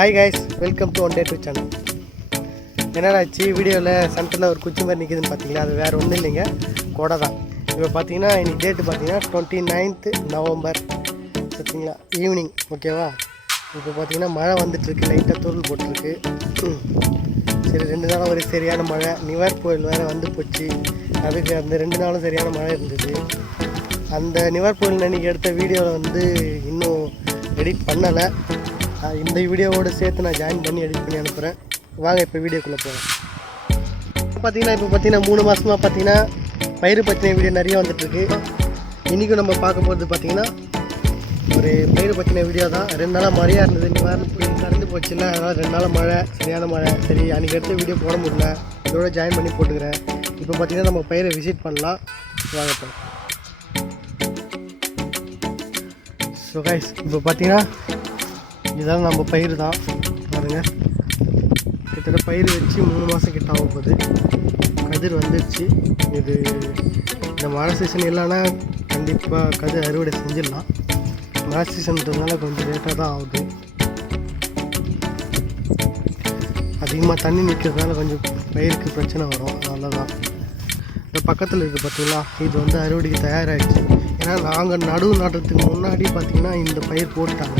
Hi guys, welcome to one day 2 channel. என்னடாச்சு வீடியோவில் சென்டரில் ஒரு குச்சி மாதிரி நிற்குதுன்னு பார்த்தீங்களா? அது வேறு ஒன்றும் இல்லைங்க, கொடை தான். இப்போ பார்த்தீங்கன்னா இன்னைக்கு டேட்டு பார்த்தீங்கன்னா 29th நவம்பர், பார்த்தீங்களா, ஈவினிங். ஓகேவா? இப்போ பார்த்தீங்கன்னா மழை வந்துட்டுருக்கு, லைட்டாக தூரல் போட்டிருக்கு. சரி, 2 நாளும் ஒரு சரியான மழை. நிவர் புயல் வேறு வந்து போச்சு. அதுக்கு அந்த 2 நாளும் சரியான மழை இருந்தது. அந்த நிவர் புயல் அன்றைக்கி எடுத்த வீடியோவில் வந்து இன்னும் எடிட் பண்ணலை. இந்த வீடியோவோடு சேர்த்து நான் ஜாயின் பண்ணி எடிட் பண்ணி அனுப்புகிறேன். வாங்க இப்போ வீடியோக்குள்ளே போகலாம். இப்போ பார்த்தீங்கன்னா 3 மாதமாக பார்த்தீங்கன்னா பயிர் பற்றின வீடியோ நிறைய வந்துட்டுருக்கு. இன்றைக்கும் நம்ம பார்க்க போகிறது பார்த்தீங்கன்னா ஒரு பயிர் பற்றின வீடியோ தான். 2 நாளாக மழையாக இருந்தது, நிவாரணம் புயல் கடந்து போச்சுன்னா, அதனால் 2 நாளாக மழை, சரியான மழை. சரி, அன்றைக்கி எடுத்த வீடியோ போட முடியல, இதோட ஜாயின் பண்ணி போட்டுக்கிறேன். இப்போ பார்த்தீங்கன்னா நம்ம பயிரை விசிட் பண்ணலாம், வாங்க போகலாம். ஸோ கைஸ், இப்போ பார்த்தீங்கன்னா இதெல்லாம் நம்ம பயிர் தான் பாருங்கள். கிட்டத்தட்ட பயிர் வச்சு 3 மாதம் கிட்ட ஆகும் போது கதிர் வந்துடுச்சு. இது இந்த மழை சீசன் இல்லைன்னா கண்டிப்பாக கதிர் அறுவடை செஞ்சிடலாம். மழை சீசன்றதுனால கொஞ்சம் லேட்டாக தான் ஆகுது. அதிகமாக தண்ணி நிற்கிறதுனால கொஞ்சம் பயிருக்கு பிரச்சனை வரும், அவ்வளோதான். இந்த பக்கத்தில் இருக்குது பார்த்தீங்களா, இது வந்து அறுவடைக்கு தயாராகிடுச்சு. ஏன்னா நாங்கள் நடுவு நடுறதுக்கு முன்னாடி பார்த்திங்கன்னா இந்த பயிர் போட்டாங்க.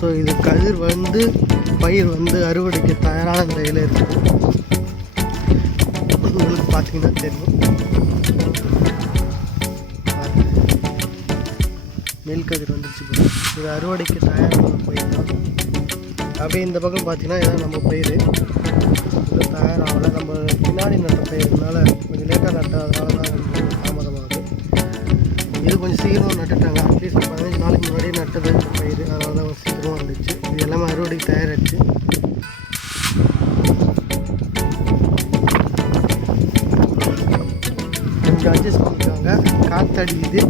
ஸோ இது கதிர் வந்து பயிர் வந்து அறுவடைக்கு தயாரான நிலையில் இருக்குது. உங்களுக்கு பார்த்தீங்கன்னா தெரியும், நெல் கதிர் வந்துச்சு. இது அறுவடைக்கு தயாரான பயிர் தான். அப்படியே இந்த பக்கம் பார்த்தீங்கன்னா இதான் நம்ம பயிர். இது தயாராகலை, நம்ம பின்னாடி நட்ட பயிர்னால கொஞ்சம் லேட்டாக நட்டதுனால தான் கொஞ்சம் தாமதமாகுது. இது கொஞ்சம் சீக்கிரம் நட்டுட்டாங்க. அட்லீஸ்ட் 15 நாளைக்கு முன்னாடியே நட்டது பயிர், அதனால தான் சீக்கிரமாக வந்துச்சு. இது எல்லாமே அறுவடைக்கு தயாராகிடுச்சு. கொஞ்சம் அட்ஜஸ்ட் பண்ணிக்கோங்க, காற்றடிக்குது,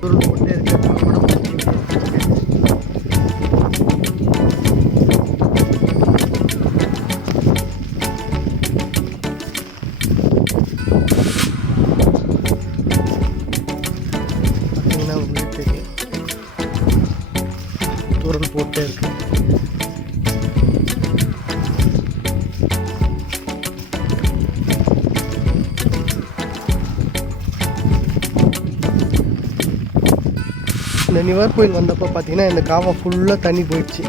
பொருள் போட்டே இருக்கு. தூரல் போட்டே இருக்கு. இந்த நிவர் புயல் வந்தப்போ பார்த்தீங்கன்னா இந்த காவை ஃபுல்லாக தண்ணி போயிடுச்சு.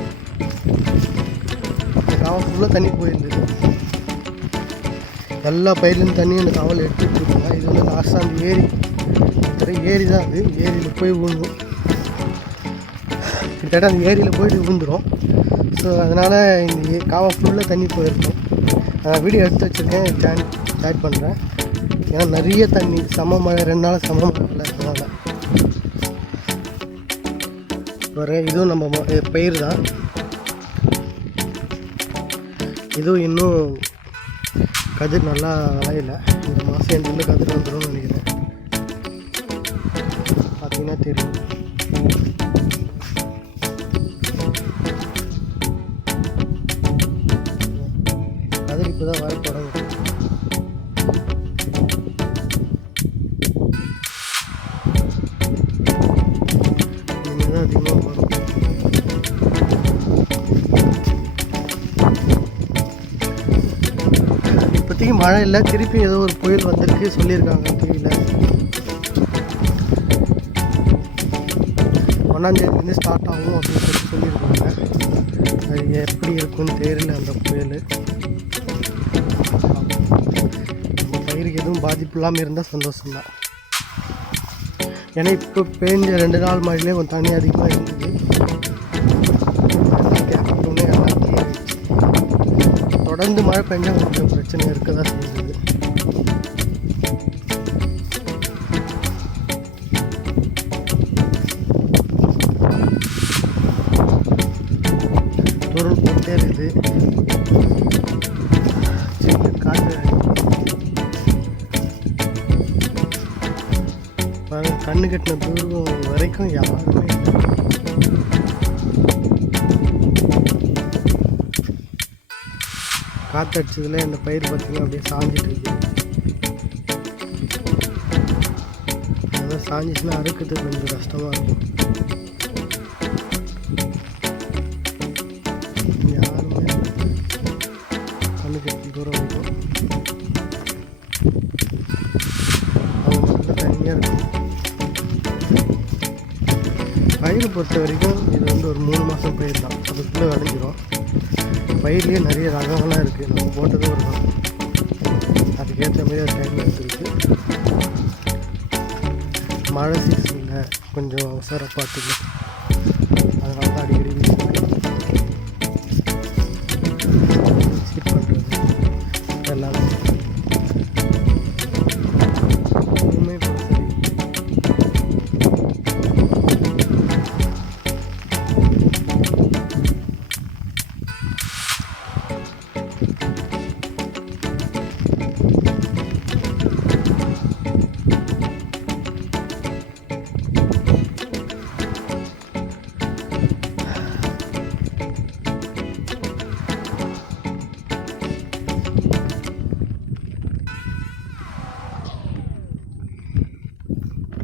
காவை ஃபுல்லாக தண்ணி போயிருந்தது. எல்லா பயிர்லேருந்து தண்ணியும் இந்த காவல் எடுத்துகிட்டு இருக்காங்க. இது வந்து லாஸ்ட்டாக அந்த ஏரி தான். அது ஏரியில் போய் விழுந்துடும். கிட்டத்தட்ட அந்த ஏரியில் போயிட்டு விழுந்துடும். ஸோ அதனால் இந்த காவை ஃபுல்லாக தண்ணி போயிருக்கும். வீடியோ எடுத்து வச்சுருக்கேன், ஜாயின் பண்ணுறேன். ஏன்னா நிறைய தண்ணி, சம மழை, 2 நாள் சம மழை இல்லை. அதனால் வர இதுவும் நம்ம பயிர் தான். இதுவும் இன்னும் கதிர் நல்லா விளையல. இந்த மாதம் எந்த கதிர் வந்துடும்னு நினைக்கிறேன். பார்த்தீங்கன்னா தெரியும். கதிர் இப்போ தான் வர தொடங்கும். இனிமேல் தான் அதிகமாக வரும். இப்போதைக்கு மழை இல்லை, திருப்பி ஏதோ ஒரு புயல் வந்திருக்கு சொல்லியிருக்காங்க. தெரியல, 1ஆம் தேதிலேருந்து ஸ்டார்ட் ஆகும் அப்படின்னு சொல்லியிருக்காங்க. அது எப்படி இருக்குன்னு தெரியல அந்த புயல். நம்ம பயிருக்கு எதுவும் பாதிப்பு இல்லாமல் இருந்தால் சந்தோஷம்தான். ஏன்னா இப்போ பெஞ்ச 2 நாள் மழையிலே கொஞ்சம் தண்ணி அதிகமாக இருந்தது. தொடர்ந்து மழை பெஞ்சால் கொஞ்சம் பிரச்சனை இருக்க தான் செஞ்சது. தூரல் போட்டே இருக்குது. காற்று கண்ணு கட்டின தூரம் வரைக்கும் யாருமே இல்லை. காற்றடிச்சதில் இந்த பயிர் பார்த்திங்கன்னா அப்படியே சாஞ்சிட்டு இருக்கு. அதான் சாஞ்சிச்சுன்னா அறுக்கிறது கொஞ்சம் கஷ்டமாக இருக்கும். யாரும் பயிர் பொறுத்த வரைக்கும் இது வந்து ஒரு 3 மாதம் பயிர் தான், அதுக்குள்ளே விளைஞ்சிரும். பயிர்லேயே நிறைய ரகங்கள்லாம் இருக்குது, நம்ம போட்டதும் ஒரு ரகம், அதுக்கேற்ற மாதிரி ஒரு டைம் எடுத்துருக்கு. மழை சீசனில் கொஞ்சம் அவசர பார்த்துக்கணும், அதனால தான் அடிக்கடி சீட் பண்ணுறது எல்லாமே எதுவுமே கூட சரி.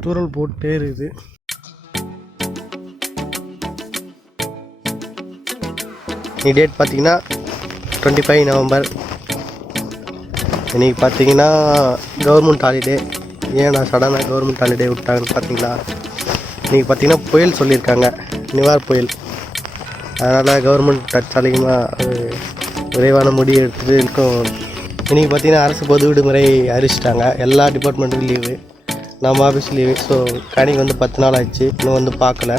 தூரல் போட்டே இருக்குது. நீ டேட் பார்த்தீங்கன்னா 25 நவம்பர். இன்றைக்கி பார்த்தீங்கன்னா கவர்மெண்ட் ஹாலிடே. ஏன் நான் சடனாக கவர்மெண்ட் ஹாலிடே விட்டாங்கன்னு பார்த்தீங்களா, இன்றைக்கி பார்த்தீங்கன்னா புயல் சொல்லியிருக்காங்க, நிவார் புயல். அதனால் கவர்மெண்ட் தற்காலிகமாக விரைவான முடிவு எடுத்துகிட்டு இருக்கும். இன்றைக்கி பார்த்தீங்கன்னா அரசு பொது விடுமுறை அறிவிச்சிட்டாங்க, எல்லா டிபார்ட்மெண்ட்டுக்கும் லீவு, நம்ம ஆஃபீஸ் லீவு. ஸோ கடைக்கு வந்து 10 நாள் ஆச்சு, இன்னும் வந்து பார்க்கல.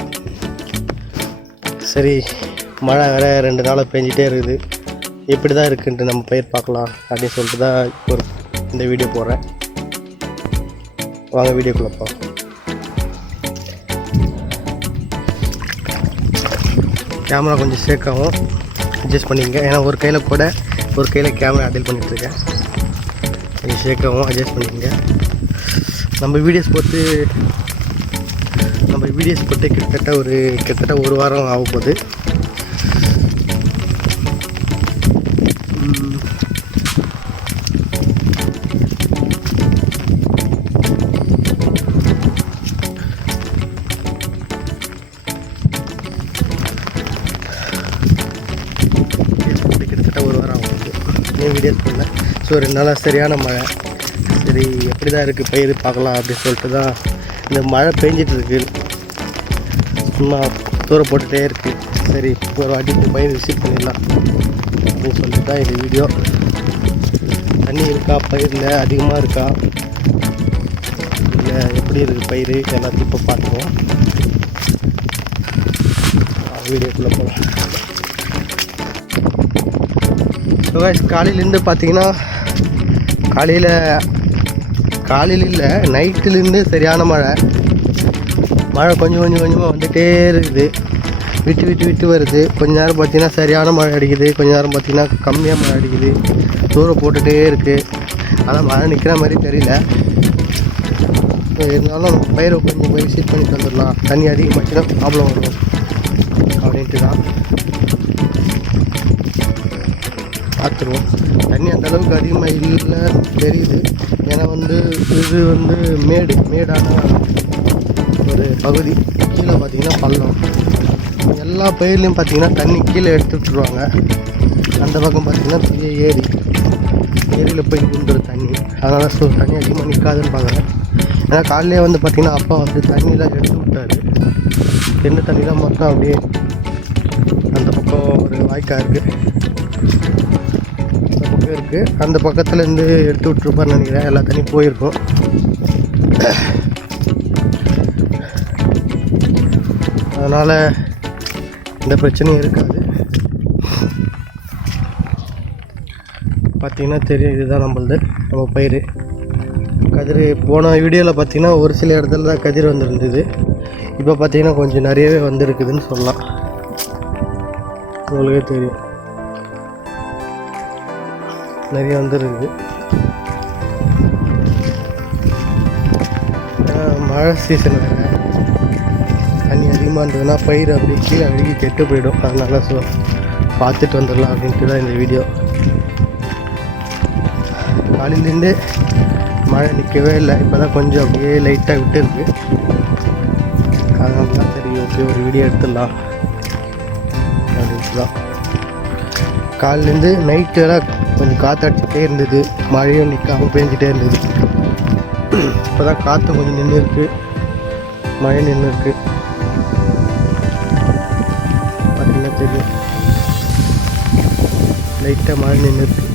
சரி, மழை வேறு 2 நாளாக பெஞ்சிட்டே இருக்குது, எப்படி தான் இருக்குன்ட்டு நம்ம பயிர் பார்க்கலாம் அப்படின்னு சொல்லிட்டு தான் ஒரு இந்த வீடியோ போடுறேன். வாங்க வீடியோக்குள்ளே போகலாம். கேமரா கொஞ்சம் ஷேக்காகும், அட்ஜஸ்ட் பண்ணிங்க. ஏன்னா ஒரு கையில் கூட ஒரு கையில் கேமரா ஹேண்டில் பண்ணிகிட்ருக்கேன், கொஞ்சம் ஷேக்காகும், அட்ஜஸ்ட் பண்ணிக்கங்க. நம்ம வீடியோஸ் போட்டு கிட்டத்தட்ட ஒரு வாரம் ஆக போகுது. வீடியோஸ் பண்ணேன். ஸோ 2 நாளாக சரியான மழை. சரி, எப்படி தான் இருக்குது பயிர் பார்க்கலாம் அப்படின்னு சொல்லிட்டு தான் இந்த மழை பெஞ்சிட்ருக்கு, சும்மா தூர போட்டுகிட்டே இருக்குது. சரி, ஒரு வாட்டி பயிர் விசிட் பண்ணிடலாம் அப்படின்னு சொல்லிட்டு தான் இந்த வீடியோ. தண்ணி இருக்கா பயிரில், அதிகமாக இருக்கா இல்லை எப்படி இருக்குது பயிர் எல்லாத்தையும் இப்போ பார்த்துக்குவோம். வீடியோக்குள்ளே போகலாம். காலையிலேருந்து பார்த்தீங்கன்னா காலையில் இல்லை, நைட்டுலேருந்து சரியான மழை கொஞ்சம் கொஞ்சமாக வந்துகிட்டே இருக்குது, விட்டு வருது. கொஞ்ச நேரம் பார்த்திங்கன்னா சரியான மழை அடிக்குது, கொஞ்ச நேரம் பார்த்திங்கன்னா கம்மியாக மழை அடிக்குது, தூரம் போட்டுகிட்டே இருக்குது. ஆனால் மழை நிற்கிற மாதிரி தெரியல. இருந்தாலும் பயிரை கொஞ்சம் போய் விசிட் பண்ணிட்டு வந்துடலாம், தண்ணி அதிகமாச்சுன்னா ப்ராப்ளம் வரும் அப்படின்ட்டு தான் பார்த்துருவோம். தண்ணி அந்தளவுக்கு அதிகமாக இல்லை தெரியுது, ஏன்னா இது மேடான ஒரு பகுதி. கீழே பார்த்திங்கன்னா பள்ளம், எல்லா பயிர்லேயும் பார்த்திங்கன்னா தண்ணி கீழே எடுத்து விட்டுருவாங்க. அந்த பக்கம் பார்த்திங்கன்னா பெரிய ஏரியில் போய் நின்றுடும் தண்ணி, அதனால் தண்ணி அதிகமாக நிற்காதுன்னு பார்க்குறேன். ஏன்னா காலையிலே பார்த்திங்கன்னா அப்பா தண்ணியெலாம் எடுத்து விட்டார். தென்னை தண்ணிலாம் மொத்தம் அப்படியே அந்த பக்கம் ஒரு வாய்க்கால் இருக்குது, அந்த பக்கத்துலேருந்து எடுத்து விட்டுருப்பான்னு நினைக்கிறேன். எல்லா தண்ணி போயிருக்கும். அதனால் எந்த பிரச்சனையும் இருக்காது. பார்த்திங்கன்னா தெரியும், இதுதான் நம்ம பயிர் கதிர். போன வீடியோவில் பார்த்திங்கன்னா ஒரு சில இடத்துல தான் கதிர் வந்துருந்தது, இப்போ பார்த்திங்கன்னா கொஞ்சம் நிறையவே வந்துருக்குதுன்னு சொல்லலாம். உங்களுக்கே தெரியும், நிறைய வந்துருக்கு. மழை சீசன் வேறு, தண்ணி அதிகமாக இருந்ததுன்னா பயிர் அப்படியே கீழே அழுகி கெட்டு போயிடும். அதனால் பார்த்துட்டு வந்துடலாம் அப்படின்ட்டு தான் இந்த வீடியோ. காலையிலேருந்து மழை நிற்கவே இல்லை, இப்போ தான் கொஞ்சம் அப்படியே லைட்டாக விட்டு இருக்குது. அதனால தான் சரி, ஓகே ஒரு வீடியோ எடுத்துடலாம் அப்படின்ட்டு தான். காலையிலேருந்து நைட்டெல்லாம் கொஞ்சம் காற்றடிச்சிட்டே இருந்தது, மழையும் நிற்காமல் பேஞ்சிட்டே இருந்தது. இப்போ தான் காற்று கொஞ்சம் நின்று இருக்குது, மழை நின்று இருக்குது. தெரியும் லைட்டாக மழை நின்று இருக்கு.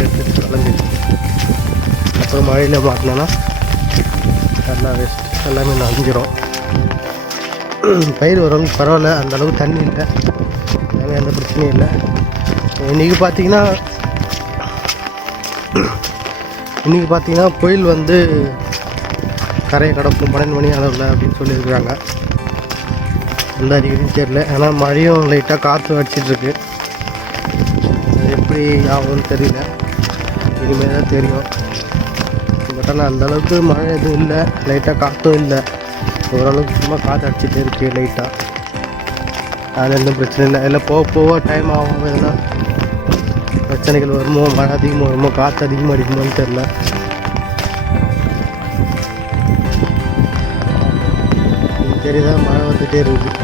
எடுத்துட்டு கிளம்பிடுச்சு. அப்புறம் மழையில் மாட்டினோன்னா நல்லா வேஸ்ட் எல்லாமே நனைஞ்சிரும். பயிர் வரும் பரவாயில்ல, அந்தளவுக்கு தண்ணி இல்லை, எல்லாமே எந்த பிரச்சனையும் இல்லை. இன்றைக்கி பார்த்தீங்கன்னா புயல் வந்து கரையை கடக்கும் 12 மணி அளவில் அப்படின்னு சொல்லியிருக்கிறாங்க. எந்த அறிகுறியும் தெரியல. ஆனால் மழையும் லைட்டாக காற்று அடிச்சிட்ருக்கு. எப்படி ஆகும்னு தெரியல, இனிமேல் தான் தெரியும். பட் ஆனால் அந்தளவுக்கு மழை எதுவும் இல்லை, லைட்டாக காற்றும் இல்லை, ஓரளவுக்கு சும்மா காற்று அடிச்சுட்டே இருக்குது லைட்டாக. அது எந்த பிரச்சனை இல்லை. இல்லை போக போக டைம் ஆகும், எதுனா பிரச்சனைகள் வருமோ, மழை அதிகமாக வருமோ, காற்று அதிகமாக அடிக்குமோன்னு தெரில. தெரியுதா, மழை வந்துகிட்டே இருக்குது.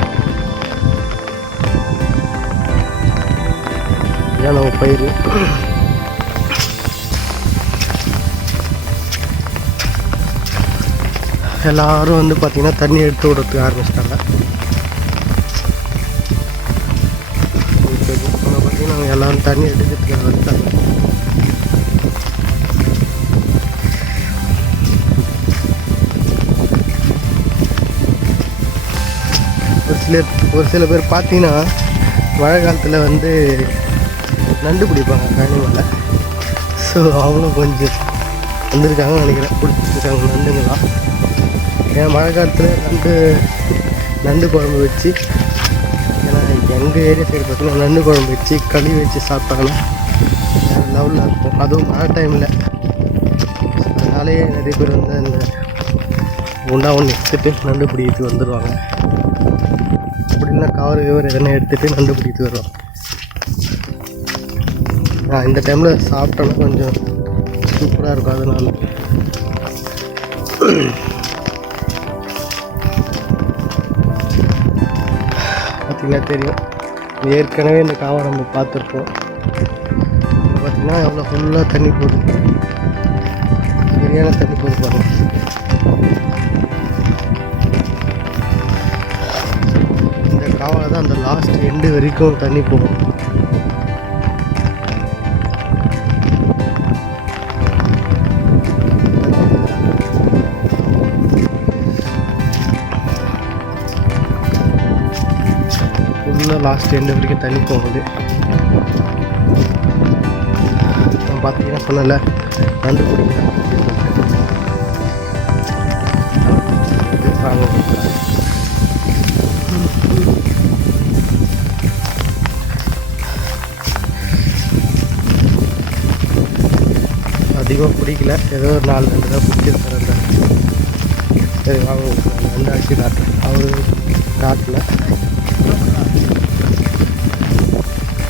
இதான் நம்ம பயிர். எல்லோரும் வந்து பார்த்திங்கன்னா தண்ணி எடுத்து விடுறதுக்கு ஆரம்பிச்சிட்டாங்க. பார்த்தீங்கன்னா எல்லோரும் தண்ணி எடுக்கிறதுக்கு வந்துட்டாங்க. ஒரு சில பேர் பார்த்தீங்கன்னா மழை காலத்தில் வந்து நண்டு பிடிப்பாங்க கனி மேலே. ஸோ அவங்களும் கொஞ்சம் வந்திருக்காங்கன்னு நினைக்கிறேன், பிடிச்சிருக்காங்க நண்டுங்களாம். ஏன் மழை காலத்தில் நண்டு குழம்பு வச்சு, ஏன்னா எங்கள் ஏரியா சைடு பார்த்தீங்கன்னா நண்டு குழம்பு வச்சு களி வச்சு சாப்பிட்டாங்கன்னா லெவலில் இருக்கும். அதுவும் மழை டைமில். அதனாலே நிறைய பேர் வந்து அந்த உண்டா ஒன்று எடுத்துகிட்டு நண்டு பிடிக்கிட்டு வந்துடுவாங்க. அப்படின்னா கவர் எதனா எடுத்துகிட்டு நண்டு பிடிக்கிட்டு வருவாங்க. இந்த டைமில் சாப்பிட்டோன்னா கொஞ்சம் சூப்பராக இருக்கும். அதனால பார்த்திங்கன்னா தெரியும், ஏற்கனவே இந்த காவை நம்ம பார்த்துருப்போம். பார்த்திங்கன்னா எவ்வளோ ஃபுல்லாக தண்ணி போகுது, சரியான தண்ணி போகுது பாருங்கள். இந்த காவால் தான் அந்த லாஸ்ட் எண்டு வரைக்கும் தண்ணி போகும். லாஸ்ட் எண்டு வரைக்கும் தண்ணி போகுது. நான் பார்த்தீங்கன்னா சொன்னல நண்டு பிடிக்கிறேன். அதிகமாக பிடிக்கல, ஏதோ ஒரு 4 நண்டு தான் பிடிச்சிருக்காரு. சரி வாங்க, நண்டு அடிச்சு காட்டுறேன். அவரு காட்டில்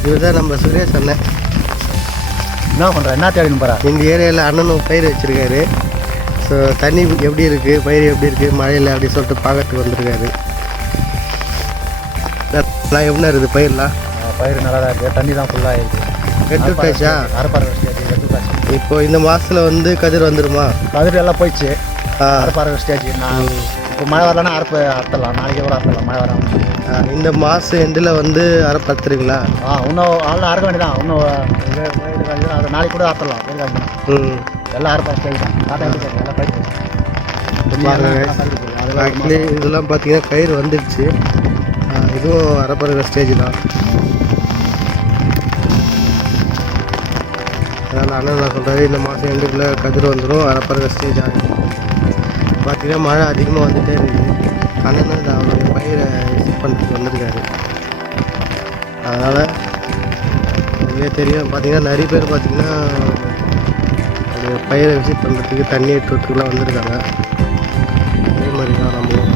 இதுதான் நம்ம சுரேஷ் அண்ணன். என்ன பண்ணுறேன், என்ன தேடின்னு போகிறேன். இந்த ஏரியாவில் அண்ணனும் பயிர் வச்சுருக்காரு. ஸோ தண்ணி எப்படி இருக்குது, பயிர் எப்படி இருக்குது, மழையில் அப்படி சொல்லிட்டு பார்க்கறதுக்கு வந்திருக்காரு. எப்படி இருக்குது பயிரெலாம்? பயிர் நல்லா தான் இருக்குது, தண்ணி தான் ஃபுல்லாக இருக்குது. எடுத்துட்டாச்சா? அரைப்பாறை ஸ்டேஜ் எடுத்துட்டாச்சு. இப்போ இந்த மாதத்தில் வந்து கதிர் வந்துடுமா? கதிர் எல்லாம் போயிடுச்சு. அரைப்பாறை ஸ்டேஜ். நான் இப்போ மழை வரலன்னா அறுத்தலாம், நாளைக்கு கூட அறுத்தலாம் மழை வராமல். இந்த மாதம் எண்டில் வந்து அரைப்பத்துறீங்களா? இன்னும் அதெல்லாம் அறுக்க வேண்டியதான். இன்னும் அது நாளைக்கு கூட அறுத்தலாம். எல்லாம் அரைப்பாறை ஸ்டேஜ் தான். எல்லாம் பயிர் ஆக்சுவலி இதெல்லாம் பார்த்தீங்கன்னா கயிறு வந்துடுச்சு. இதுவும் அரைப்பற ஸ்டேஜ் தான். அதனால் அண்ணன் நான் சொல்கிறாரு, இந்த மாதம் எண்டுக்குள்ளே கதிர் வந்துடும், அரைப்பற ஸ்டேஜ் ஆகிடும். பார்த்தீங்கன்னா மழை அதிகமாக வந்துகிட்டே இருக்குது. அண்ணன் அவருடைய பயிரை விசிட் பண்ணுறதுக்கு வந்திருக்காரு. அதனால் நிறைய தெரியும். பார்த்திங்கன்னா நிறைய பேர் பார்த்திங்கன்னா அந்த பயிரை விசிட் பண்ணுறதுக்கு தண்ணி ஏற்றுறதுக்குலாம் வந்திருக்காங்க. அதே மாதிரி தான் நம்மளும்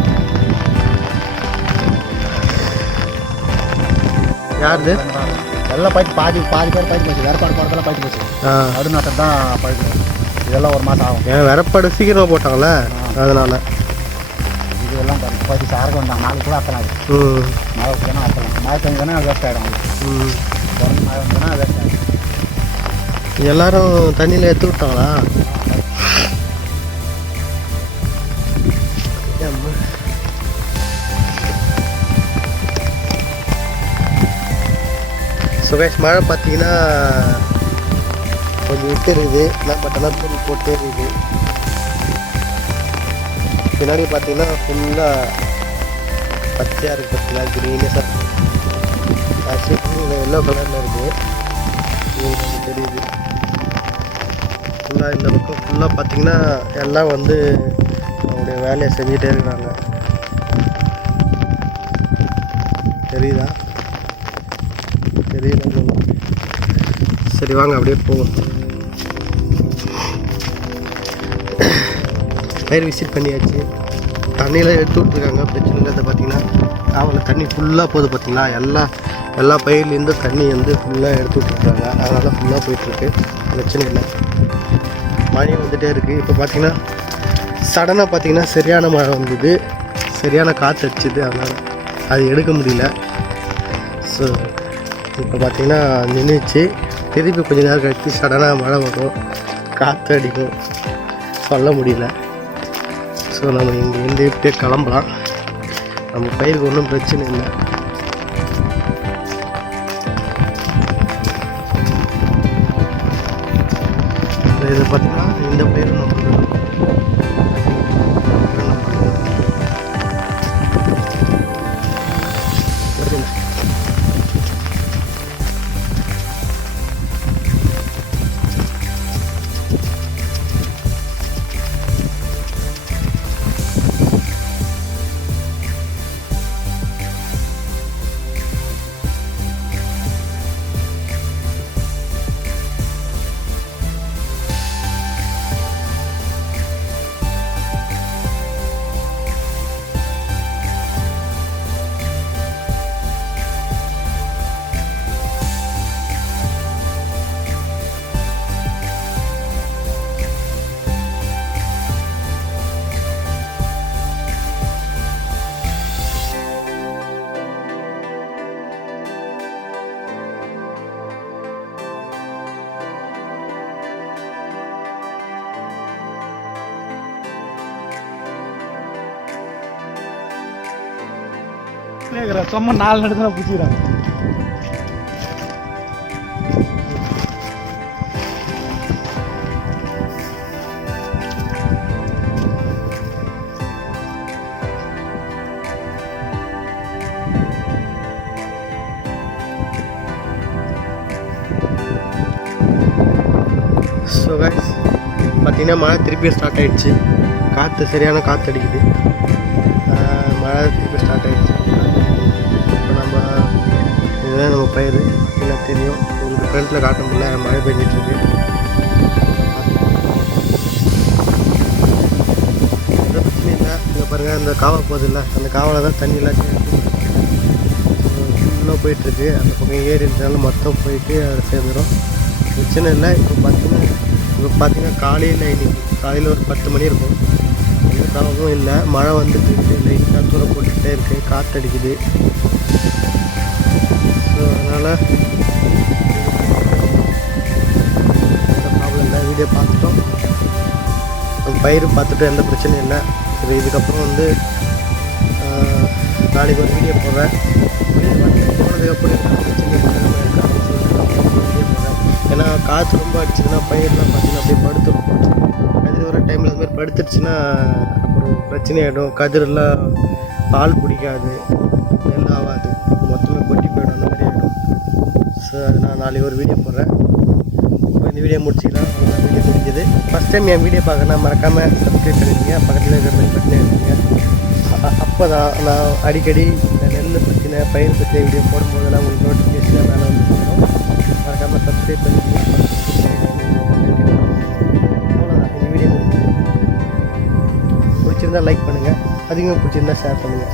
யாருது? எல்லாம் பயிற்சி பாதி பேர் பயிற்சி போச்சு. வேறுபாடு போகிறதெல்லாம் பயிற்சி போச்சு. நடுநாட்டம் தான் பயிற்சி. இதெல்லாம் ஒரு மாதம் ஆகும். ஏன் வேறுபாடு சீக்கிரமாக போட்டாங்களே அதனால். இதெல்லாம் பயிற்சி சாரக வந்தாங்க. நாளைக்கு கூட அத்தலாம். மழை வச்சுன்னா அத்தலாம். மழை பெஞ்சோன்னா வேஸ்ட் ஆகிடும். தொடர்ந்து மழை வந்தோன்னா வேஸ்ட் ஆகிடும். எல்லாரும் தண்ணியில் எடுத்து விட்டாங்களா? சுகேஷ் மழை பார்த்தீங்கன்னா கொஞ்சம் விட்டு இருக்குது. பட் ஆனால் தூள் போட்டே இருக்குது. பின்னாடி பார்த்தீங்கன்னா ஃபுல்லாக பச்சையாக இருக்குது. பார்த்தீங்கன்னா க்ரீனஸாக இருக்குது. ஆக்சுவலி எல்லோ கலரில் இருக்குது. உங்களுக்கு தெரியுது. ஃபுல்லாக இந்த பக்கம் ஃபுல்லாக பார்த்தீங்கன்னா எல்லாம் வந்து அவங்களுடைய வேலையை செஞ்சுட்டே இருக்கிறாங்க. தெரியுதா? தெரியல. சரி வாங்க அப்படியே போவோம். பயிர் விசிட் பண்ணியாச்சு. தண்ணியில் எடுத்து விட்டுருக்காங்க. பிரச்சனை இல்லை. பார்த்தீங்கன்னா காவலில் தண்ணி ஃபுல்லாக போகுது. பார்த்தீங்களா எல்லா பயிர்லேருந்து தண்ணி வந்து ஃபுல்லாக எடுத்து விட்டுருக்காங்க. அதனால் ஃபுல்லாக போயிட்டுருக்கு. பிரச்சனை இல்லை. மழை வந்துகிட்டே இருக்குது. இப்போ பார்த்தீங்கன்னா சடனாக பார்த்தீங்கன்னா சரியான மழை வந்தது. சரியான காற்று அடிச்சுது. அதனால் அது எடுக்க முடியல. ஸோ இப்போ பார்த்தீங்கன்னா நின்றுச்சு. திருப்பி கொஞ்சம் நேரம் கழித்து சடனாக மழை வரும், காற்று அடிக்கும், சொல்ல முடியல. ஸோ நம்ம இங்கேருந்து இப்படியே கிளம்பலாம். நம்ம பயிருக்கு ஒன்றும் பிரச்சனை இல்லை. இது பார்த்தீங்கன்னா இந்த பயிர் நம்ம சும்மா 4 இடத்துல பிடிச்சிக்கிறாங்க. ஸோ கைஸ் பார்த்தீங்கன்னா மழை திருப்பியும் ஸ்டார்ட் ஆகிடுச்சு. காற்று சரியான காற்று அடிக்குது. மழை திருப்பி ஸ்டார்ட் ஆகிடுச்சு. இப்போ நம்ம இதுதான் நம்ம பயிர். பார்த்தீங்கன்னா தெரியும் உங்களுக்கு ஃப்ரண்ட்டில் காட்ட முடியல. மழை பெஞ்சிட்ருக்கு. எந்த பிரச்சனையும் இல்லை. இங்கே பாருங்கள் அந்த காவல் போகுது இல்லை, அந்த காவலை தான் தண்ணி எல்லாத்தையும் ஃபுல்லாக போயிட்டுருக்கு. அந்த பக்கம் ஏறி இருந்தாலும் மொத்தம் போயிட்டு அதை சேர்ந்துடும். பிரச்சனை இல்லை. இப்போ பார்த்தீங்கன்னா காலையில் ஒரு 10 மணி இருக்கும். எந்த காலமும் இல்லை. மழை வந்துட்டு இருக்குது. லைட்டாக தூரம் போட்டுக்கிட்டே இருக்குது. காற்று அடிக்குது. ஸோ அதனால் எந்த ப்ராப்ளம் இல்லை. வீடியோ பார்த்துட்டோம். பயிர் பார்த்துட்டு எந்த பிரச்சனையும் இல்லை. சரி இதுக்கப்புறம் வந்து நாளைக்கு ஒரு வீடியோ போடுறேன். போனதுக்கப்புறம் பிரச்சனை வீடியோ போடுறேன். ஏன்னா காற்று ரொம்ப அடிச்சதுன்னா பயிரெலாம் பார்த்தீங்கன்னா அப்படியே படுத்துடும். கதிர் வர டைமில் அது மாதிரி படுத்துடுச்சுன்னா அப்புறம் பிரச்சனை ஆகிடும். கதிரெல்லாம் பால் பிடிக்காது, நெல் ஆகாது, மொத்தமே கொட்டி போயிடும். அந்த மாதிரி ஆகிடும். ஸோ அது நான் நாளைக்கு ஒரு வீடியோ போடுறேன். இப்போ இந்த வீடியோ முடிச்சிக்கலாம். வீடியோ முடிஞ்சது. ஃபஸ்ட் டைம் என் வீடியோ பார்க்கணும் மறக்காமல் சப்ஸ்கிரைப் பண்ணிடுங்க. பக்கத்தில் இருக்கிற பெல் பட்டனை எடுத்துங்க. அப்போ தான் நான் அடிக்கடி நெல் பற்றின பயிர் பற்றின வீடியோ போடும்போதெல்லாம் உங்களுக்கு நோட்டிஃபிகேஷனாக மேலே வந்து போகணும். மறக்காமல் சப்ஸ்கிரைப் பண்ணிடுங்க. அவ்வளோதான். இந்த வீடியோ பிடிச்சிருந்தால் லைக் பண்ணுங்கள். அதிகமாக பிடிச்சிருந்தால் ஷேர் பண்ணுங்கள்.